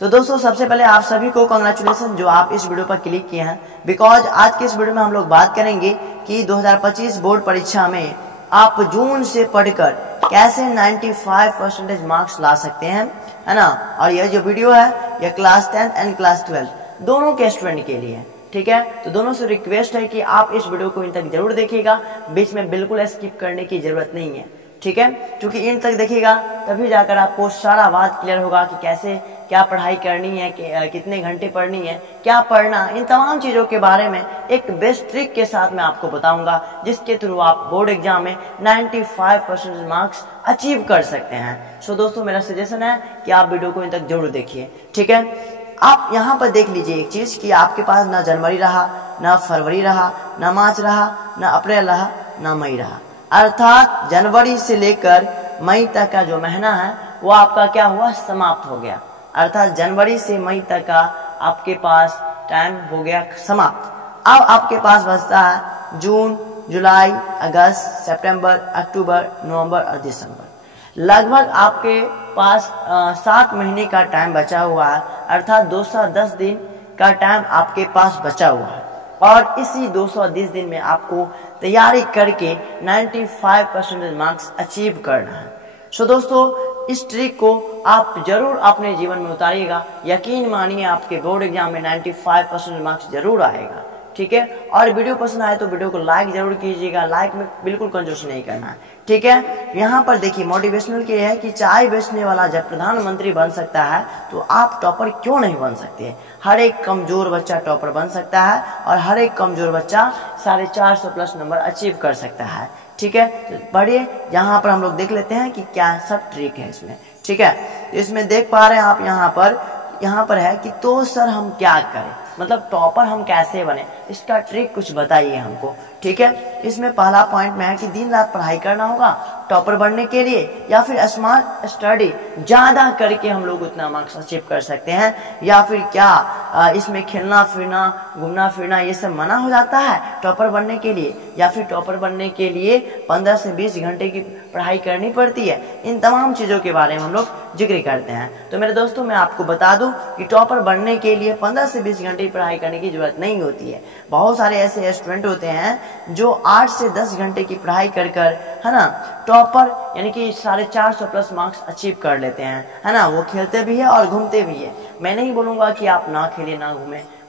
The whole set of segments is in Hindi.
तो दोस्तों सबसे पहले आप सभी को कांग्रेचुलेसन जो आप इस वीडियो पर क्लिक किए हैं, बिकॉज आज के इस वीडियो में हम लोग बात करेंगे कि 2025 बोर्ड परीक्षा में आप जून से पढ़कर कैसे 95% मार्क्स ला सकते हैं, है ना। और यह जो वीडियो है यह क्लास 10 एंड क्लास 12 दोनों के स्टूडेंट के लिए, ठीक है। तो दोनों से रिक्वेस्ट है कि आप इस वीडियो को इन तक जरूर देखिएगा, बीच में बिल्कुल स्किप करने की जरूरत नहीं है, ठीक है। क्योंकि इन तक देखिएगा तभी जाकर आपको सारा बात क्लियर होगा कि कैसे क्या पढ़ाई करनी है, कितने घंटे पढ़नी है, क्या पढ़ना, इन तमाम चीज़ों के बारे में एक बेस्ट ट्रिक के साथ मैं आपको बताऊंगा, जिसके थ्रू आप बोर्ड एग्जाम में 95% मार्क्स अचीव कर सकते हैं। सो दोस्तों मेरा सजेशन है कि आप वीडियो को इन तक जरूर देखिए, ठीक है। आप यहाँ पर देख लीजिए एक चीज़ कि आपके पास ना जनवरी रहा, ना फरवरी रहा, ना मार्च रहा, ना अप्रैल रहा, ना मई रहा, अर्थात जनवरी से लेकर मई तक का जो महीना है वो आपका क्या हुआ, समाप्त हो गया। अर्थात जनवरी से मई तक का आपके पास टाइम हो गया समाप्त। अब आपके पास बचता है जून, जुलाई, अगस्त, सितंबर, अक्टूबर, नवंबर और दिसंबर। लगभग आपके पास 7 महीने का टाइम बचा हुआ है, अर्थात 210 दिन का टाइम आपके पास बचा हुआ है। और इसी 210 दिन में आपको तैयारी करके 95% मार्क्स अचीव करना है। सो दोस्तों इस ट्रिक को आप जरूर अपने जीवन में उतारिएगा, यकीन मानिए आपके बोर्ड एग्जाम में 95% मार्क्स जरूर आएगा, ठीक है। और वीडियो पसंद आए तो वीडियो को लाइक जरूर कीजिएगा, लाइक में बिल्कुल कंजूसी नहीं करना है, ठीक है। यहाँ पर देखिए मोटिवेशनल के है कि चाय बेचने वाला जब प्रधानमंत्री बन सकता है तो आप टॉपर क्यों नहीं बन सकते। हर एक कमजोर बच्चा टॉपर बन सकता है और हर एक कमजोर बच्चा 450+ नंबर अचीव कर सकता है, ठीक है। तो बढ़िए यहाँ पर हम लोग देख लेते हैं कि क्या सब ट्रिक है इसमें, ठीक है। तो इसमें देख पा रहे हैं आप यहाँ पर है कि तो सर हम क्या करें, मतलब टॉपर हम कैसे बने, इसका ट्रिक कुछ बताइए हमको, ठीक है। इसमें पहला पॉइंट में है कि दिन रात पढ़ाई करना होगा टॉपर बनने के लिए, या फिर स्मार्ट स्टडी ज्यादा करके हम लोग उतना मार्क्स अचीव कर सकते हैं, या फिर क्या इसमें खेलना फिरना घूमना फिरना ये सब मना हो जाता है टॉपर बनने के लिए, या फिर टॉपर बनने के लिए 15 से 20 घंटे की पढ़ाई करनी पड़ती है। इन तमाम चीज़ों के बारे में हम लोग जिक्र करते हैं। तो मेरे दोस्तों मैं आपको बता दूं कि टॉपर बनने के लिए 15 से 20 घंटे पढ़ाई करने की जरूरत नहीं होती है। बहुत सारे ऐसे स्टूडेंट होते हैं जो 8 से 10 घंटे की पढ़ाई कर है ना टॉपर यानी कि 450+ मार्क्स अचीव कर लेते हैं, है ना। वो खेलते भी है और घूमते भी है। मैं नहीं बोलूंगा कि आप ना खेलिए ना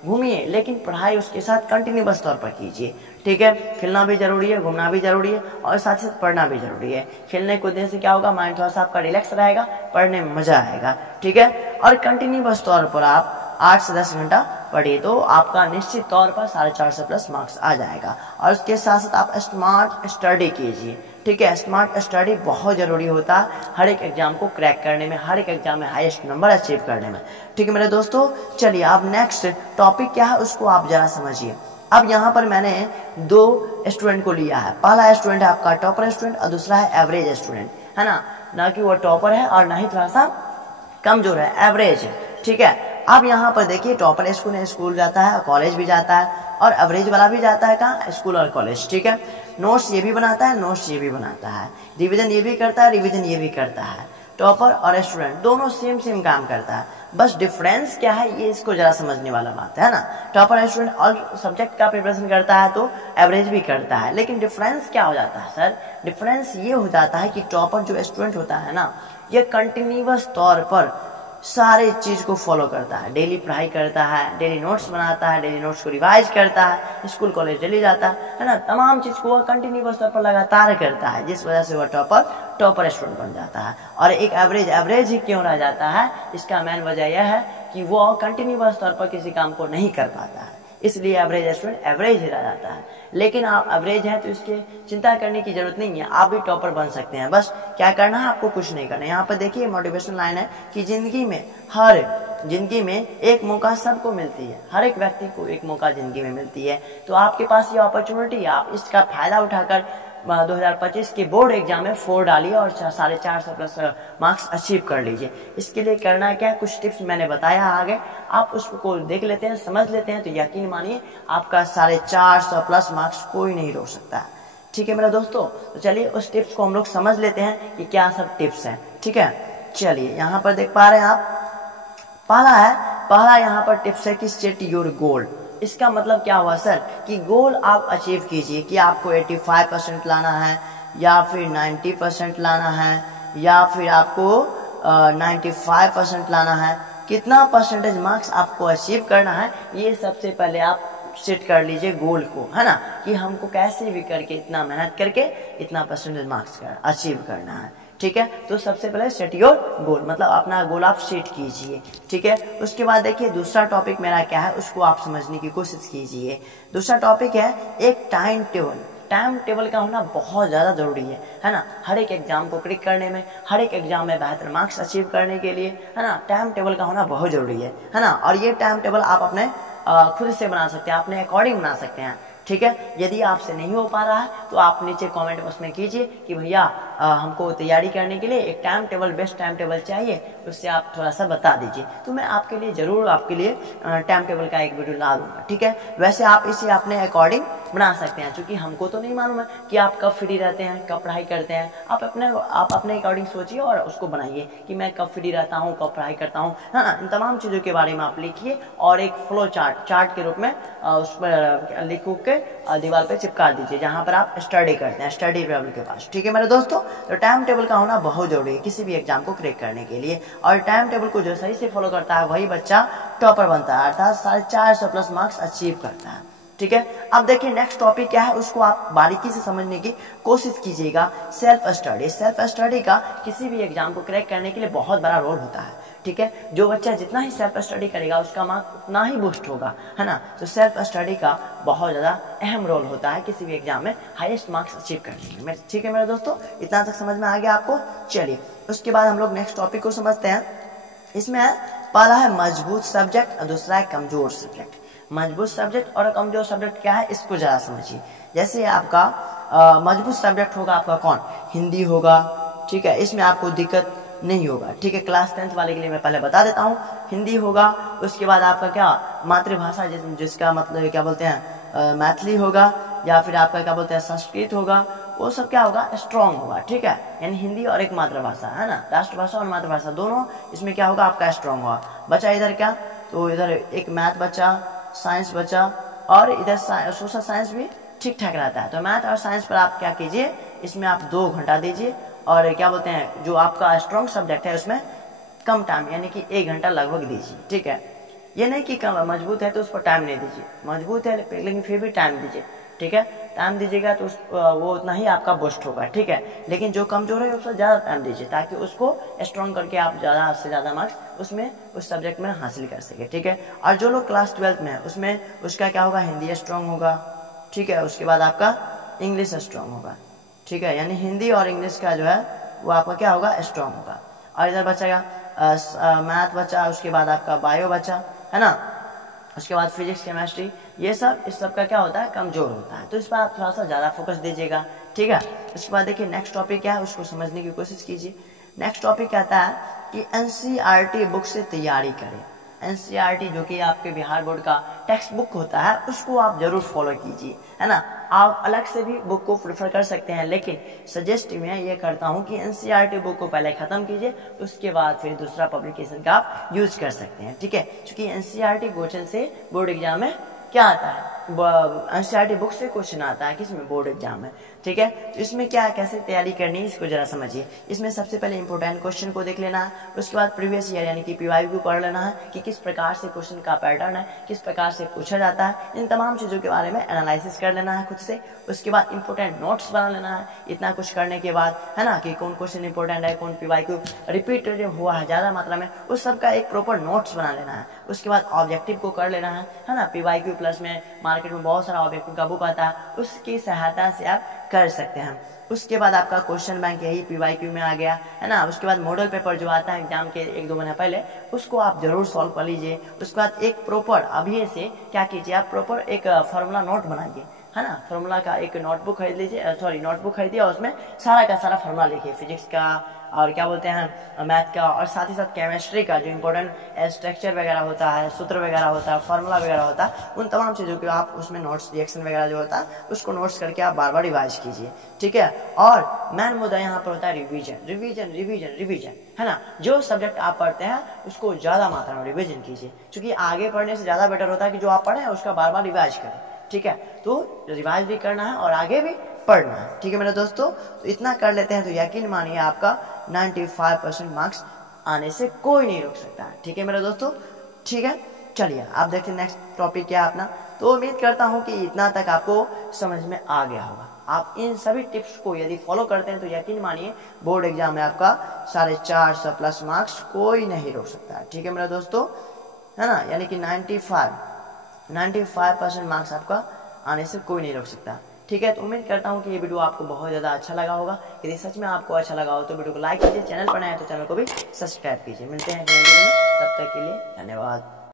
घूमिए, लेकिन पढ़ाई उसके साथ कंटिन्यूअस तौर पर कीजिए, ठीक है। खेलना भी जरूरी है, घूमना भी जरूरी है और साथ साथ पढ़ना भी जरूरी है। खेलने कूदने से क्या होगा, माइंड थोड़ा सा आपका रिलैक्स रहेगा, पढ़ने में मजा आएगा, ठीक है। और कंटिन्यूअस तौर पर आप 8 से 10 घंटा पढ़िए तो आपका निश्चित तौर पर 450+ मार्क्स आ जाएगा। और उसके साथ साथ आप स्मार्ट स्टडी कीजिए, ठीक है। स्मार्ट स्टडी बहुत जरूरी होता है हर एक एग्जाम को क्रैक करने में, हर एक एग्जाम में हाईएस्ट नंबर अचीव करने में, ठीक है मेरे दोस्तों। चलिए अब नेक्स्ट टॉपिक क्या है उसको आप जरा समझिए। अब यहाँ पर मैंने 2 स्टूडेंट को लिया है। पहला स्टूडेंट है आपका टॉपर स्टूडेंट और दूसरा है एवरेज स्टूडेंट, है ना कि वो टॉपर है और ना ही थोड़ा सा कमजोर है, एवरेज है, ठीक है। अब यहाँ पर देखिए टॉपर स्कूल जाता है, कॉलेज भी जाता है, और एवरेज वाला भी जाता है कहाँ, स्कूल और कॉलेज, ठीक है। नोट्स ये भी बनाता है, नोट्स ये भी बनाता है, रिवीजन ये भी करता है, रिवीजन ये भी करता है। टॉपर और स्टूडेंट दोनों सेम काम करता है, बस डिफरेंस क्या है ये इसको जरा समझने वाला बात है ना। टॉपर स्टूडेंट और सब्जेक्ट का प्रिपरेशन करता है तो एवरेज भी करता है, लेकिन डिफरेंस क्या हो जाता है सर, डिफरेंस ये हो जाता है कि टॉपर जो स्टूडेंट होता है ना ये कंटिन्यूअस तौर पर सारे चीज को फॉलो करता है, डेली पढ़ाई करता है, डेली नोट्स बनाता है, डेली नोट्स को रिवाइज करता है, स्कूल कॉलेज डेली जाता है ना, तमाम चीज को वह कंटिन्यूअस तौर पर लगातार करता है, जिस वजह से वह टॉपर स्टूडेंट बन जाता है। और एक एवरेज ही क्यों रह जाता है, इसका मेन वजह यह है कि वो कंटिन्यूअस तौर पर किसी काम को नहीं कर पाता है, इसलिए एवरेज स्टूडेंट एवरेज ही रह जाता है। लेकिन आप एवरेज हैं तो इसकी चिंता करने की जरूरत नहीं है, आप भी टॉपर बन सकते हैं। बस क्या करना है, आपको कुछ नहीं करना है। यहाँ पर देखिए मोटिवेशनल लाइन है कि जिंदगी में एक मौका सबको मिलती है, हर एक व्यक्ति को एक मौका जिंदगी में मिलती है। तो आपके पास ये अपॉर्चुनिटी है, आप इसका फायदा उठाकर 2025 के बोर्ड एग्जाम में 4 डालिए और 450+ मार्क्स अचीव कर लीजिए। इसके लिए करना क्या है, कुछ टिप्स मैंने बताया आगे, आप उसको देख लेते हैं, समझ लेते हैं तो यकीन मानिए आपका 450+ मार्क्स कोई नहीं रोक सकता है, ठीक है मेरे दोस्तों। तो चलिए उस टिप्स को हम लोग समझ लेते हैं कि क्या सब टिप्स हैं, ठीक है। चलिए यहाँ पर देख पा रहे हैं आप पहला यहाँ पर टिप्स है कि सेट योर गोल। इसका मतलब क्या हुआ सर कि गोल आप अचीव कीजिए कि आपको 85% लाना है या फिर 90% लाना है या फिर आपको 95% लाना है, कितना परसेंटेज मार्क्स आपको अचीव करना है, ये सबसे पहले आप सेट कर लीजिए गोल को, है ना, कि हमको कैसे भी करके इतना मेहनत करके इतना परसेंटेज मार्क्स अचीव करना है। ठीक है, तो सबसे पहले सेट योर गोल, मतलब अपना गोल आप सेट कीजिए। ठीक है, उसके बाद देखिए दूसरा टॉपिक मेरा क्या है उसको आप समझने की कोशिश कीजिए। दूसरा टॉपिक है एक टाइम टेबल। टाइम टेबल का होना बहुत ज़्यादा जरूरी है ना, हर एक एग्जाम को क्रैक करने में, हर एक एग्जाम में बेहतर मार्क्स अचीव करने के लिए, है ना, टाइम टेबल का होना बहुत जरूरी है ना। और ये टाइम टेबल आप अपने खुद से बना सकते हैं, अपने अकॉर्डिंग बना सकते हैं। ठीक है, यदि आपसे नहीं हो पा रहा है तो आप नीचे कमेंट बॉक्स में कीजिए कि भैया हमको तैयारी करने के लिए एक time table, best time table चाहिए, उससे आप थोड़ा सा बता दीजिए, तो मैं आपके लिए जरूर आपके लिए टाइम टेबल का एक वीडियो ला दूंगा। ठीक है, वैसे आप इसे अपने अकॉर्डिंग बना सकते हैं, क्योंकि हमको तो नहीं मालूम है कि आप कब फ्री रहते हैं, कब पढ़ाई करते हैं। आप अपने अकॉर्डिंग सोचिए और उसको बनाइए कि मैं कब फ्री रहता हूँ, कब पढ़ाई करता हूँ, है ना। इन तमाम चीज़ों के बारे में आप लिखिए और एक फ्लो चार्ट के रूप में उस पर लिख के दीवार पे चिपका दीजिए जहां पर आप स्टडी करते हैं, स्टडी टेबल के पास। ठीक है मेरे दोस्तों, तो टाइम टेबल का होना बहुत जरूरी है किसी भी एग्जाम को क्रैक करने के लिए, और टाइम टेबल को जो सही से फॉलो करता है वही बच्चा टॉपर बनता है, अर्थात 450+ मार्क्स अचीव करता है। ठीक है, अब देखिए नेक्स्ट टॉपिक क्या है उसको आप बारीकी से समझने की कोशिश कीजिएगा। Self study. सेल्फ स्टडी का किसी भी एग्जाम को क्रैक करने के लिए बहुत बड़ा रोल होता है। ठीक है, जो बच्चा जितना ही सेल्फ स्टडी करेगा उसका मार्क उतना ही बूस्ट होगा, है ना। तो सेल्फ स्टडी का बहुत ज़्यादा अहम रोल होता है किसी भी एग्जाम में हाईएस्ट मार्क्स अचीव करने में। ठीक है मेरे दोस्तों, इतना तक समझ में आ गया आपको। चलिए उसके बाद हम लोग नेक्स्ट टॉपिक को समझते हैं। इसमें पहला है मजबूत सब्जेक्ट और दूसरा है कमजोर सब्जेक्ट। मजबूत सब्जेक्ट और कमजोर सब्जेक्ट क्या है इसको जरा समझिए। जैसे आपका मजबूत सब्जेक्ट होगा आपका कौन, हिंदी होगा। ठीक है, इसमें आपको दिक्कत नहीं होगा। ठीक है, क्लास 10th वाले के लिए मैं पहले बता देता हूँ, हिंदी होगा। उसके बाद आपका क्या मातृभाषा जिसका मतलब क्या बोलते हैं मैथिली होगा, या फिर आपका क्या बोलते हैं संस्कृत होगा, वो सब क्या होगा स्ट्रांग होगा। ठीक है, यानी हिंदी और एक मातृभाषा, है ना, राष्ट्रभाषा और मातृभाषा दोनों इसमें क्या होगा आपका स्ट्रांग होगा। बचा इधर क्या, तो इधर एक मैथ बचा, साइंस बचा, और इधर सोशल साइंस भी ठीक ठाक रहता है। तो मैथ और साइंस पर आप क्या कीजिए, इसमें आप 2 घंटा दीजिए, और क्या बोलते हैं जो आपका स्ट्रॉन्ग सब्जेक्ट है उसमें कम टाइम यानी कि 1 घंटा लगभग दीजिए। ठीक है, ये नहीं कि मजबूत है तो उस पर टाइम नहीं दीजिए, मजबूत है लेकिन फिर भी टाइम दीजिए। ठीक है, टाइम दीजिएगा तो वो उतना ही आपका बूस्ट होगा। ठीक है, लेकिन जो कमजोर है उसको ज़्यादा टाइम दीजिए ताकि उसको स्ट्रॉन्ग करके आप ज़्यादा से ज़्यादा मार्क्स उसमें उस सब्जेक्ट में हासिल कर सके। ठीक है, और जो लोग क्लास 12th में है उसमें उसका क्या होगा, हिंदी स्ट्रॉन्ग होगा। ठीक है, उसके बाद आपका इंग्लिश स्ट्रॉन्ग होगा। ठीक है, यानी हिंदी और इंग्लिश का जो है वो आपका क्या होगा स्ट्रॉन्ग होगा। और इधर बचेगा मैथ बचा, उसके बाद आपका बायो बचा, है ना, उसके बाद फिजिक्स केमिस्ट्री, ये सब इस सब का क्या होता है कमजोर होता है, तो इस पर आप थोड़ा सा ज़्यादा फोकस दीजिएगा। ठीक है, उसके बाद देखिए नेक्स्ट टॉपिक क्या है उसको समझने की कोशिश कीजिए। नेक्स्ट टॉपिक कहता है कि NCERT बुक से तैयारी करें। NCERT जो कि आपके बिहार बोर्ड का टेक्स्ट बुक होता है उसको आप जरूर फॉलो कीजिए, है ना। आप अलग से भी बुक को प्रेफर कर सकते हैं, लेकिन सजेस्ट मैं ये करता हूँ कि NCERT बुक को पहले खत्म कीजिए, उसके बाद फिर दूसरा पब्लिकेशन का आप यूज कर सकते हैं। ठीक है, क्योंकि NCERT क्वेश्चन से बोर्ड एग्जाम में क्या आता है, NCERT बुक से क्वेश्चन आता है किसमें, बोर्ड एग्जाम में। ठीक है, तो इसमें क्या कैसे तैयारी करनी है इसको जरा समझिए। इसमें सबसे पहले इंपॉर्टेंट क्वेश्चन को देख लेना है, उसके बाद प्रीवियस ईयर यानी कि PYQ पढ़ लेना है कि किस प्रकार से क्वेश्चन का पैटर्न है, किस प्रकार से पूछा जाता है, इन तमाम चीज़ों के बारे में एनालिसिस कर लेना है खुद से। उसके बाद इंपॉर्टेंट नोट्स बना लेना है। इतना कुछ करने के बाद, है ना, कि कौन क्वेश्चन इंपॉर्टेंट है, कौन PYQ रिपीट हुआ है ज़्यादा मात्रा में, उस सब का एक प्रॉपर नोट्स बना लेना है। उसके बाद ऑब्जेक्टिव को कर लेना है ना, PYQ प्लस में मार्केट में बहुत सारा ऑब्जेक्टिव का बुक आता है, उसकी सहायता से आप कर सकते हैं। उसके बाद आपका क्वेश्चन बैंक यही PYQ में आ गया, है ना। उसके बाद मॉडल पेपर जो आता है एग्जाम के 1-2 महीने पहले, उसको आप जरूर सॉल्व कर लीजिए। उसके बाद एक प्रॉपर अभी से क्या कीजिए, आप प्रॉपर एक फार्मूला नोट बनाइए, है ना, फार्मूला का एक नोटबुक खरीद लीजिए, सॉरी नोटबुक खरीदिए और उसमें सारा का सारा फार्मूला लिखिए, फिजिक्स का और क्या बोलते हैं मैथ का, और साथ ही साथ केमिस्ट्री का जो इंपॉर्टेंट स्ट्रक्चर वगैरह होता है, सूत्र वगैरह होता है, फार्मूला वगैरह होता है, उन तमाम चीज़ों को आप उसमें नोट्स, रिएक्शन वगैरह जो होता है उसको नोट्स करके आप बार बार रिवाइज कीजिए, ठीक है। और मेन मुद्दा यहाँ पर होता है रिवीजन, रिवीजन रिवीजन रिवीजन, है ना। जो सब्जेक्ट आप पढ़ते हैं उसको ज़्यादा मात्रा में रिवीजन कीजिए, क्योंकि आगे पढ़ने से ज़्यादा बेटर होता है कि जो आप पढ़ें उसका बार बार रिवाइज करें, ठीक है। तो रिवाइज भी करना है और आगे भी पढ़ना है, ठीक है मेरे दोस्तों। तो इतना कर लेते हैं तो यकीन मानिए आपका 95% मार्क्स आने से कोई नहीं रोक सकता है, ठीक है मेरे दोस्तों, ठीक है। चलिए आप देखते हैं नेक्स्ट टॉपिक क्या है अपना। तो उम्मीद करता हूँ कि इतना तक आपको समझ में आ गया होगा। आप इन सभी टिप्स को यदि फॉलो करते हैं तो यकीन मानिए बोर्ड एग्जाम में आपका 450 प्लस मार्क्स कोई नहीं रोक सकता है, ठीक है मेरे दोस्तों, है ना। यानी कि 95% मार्क्स आपका आने से कोई नहीं रोक सकता, ठीक है। तो उम्मीद करता हूँ कि ये वीडियो आपको बहुत ज़्यादा अच्छा लगा होगा। यदि सच में आपको अच्छा लगा हो तो वीडियो को लाइक कीजिए, चैनल पर नए हैं तो चैनल को भी सब्सक्राइब कीजिए। मिलते हैं अगले वीडियो में, तब तक के लिए धन्यवाद।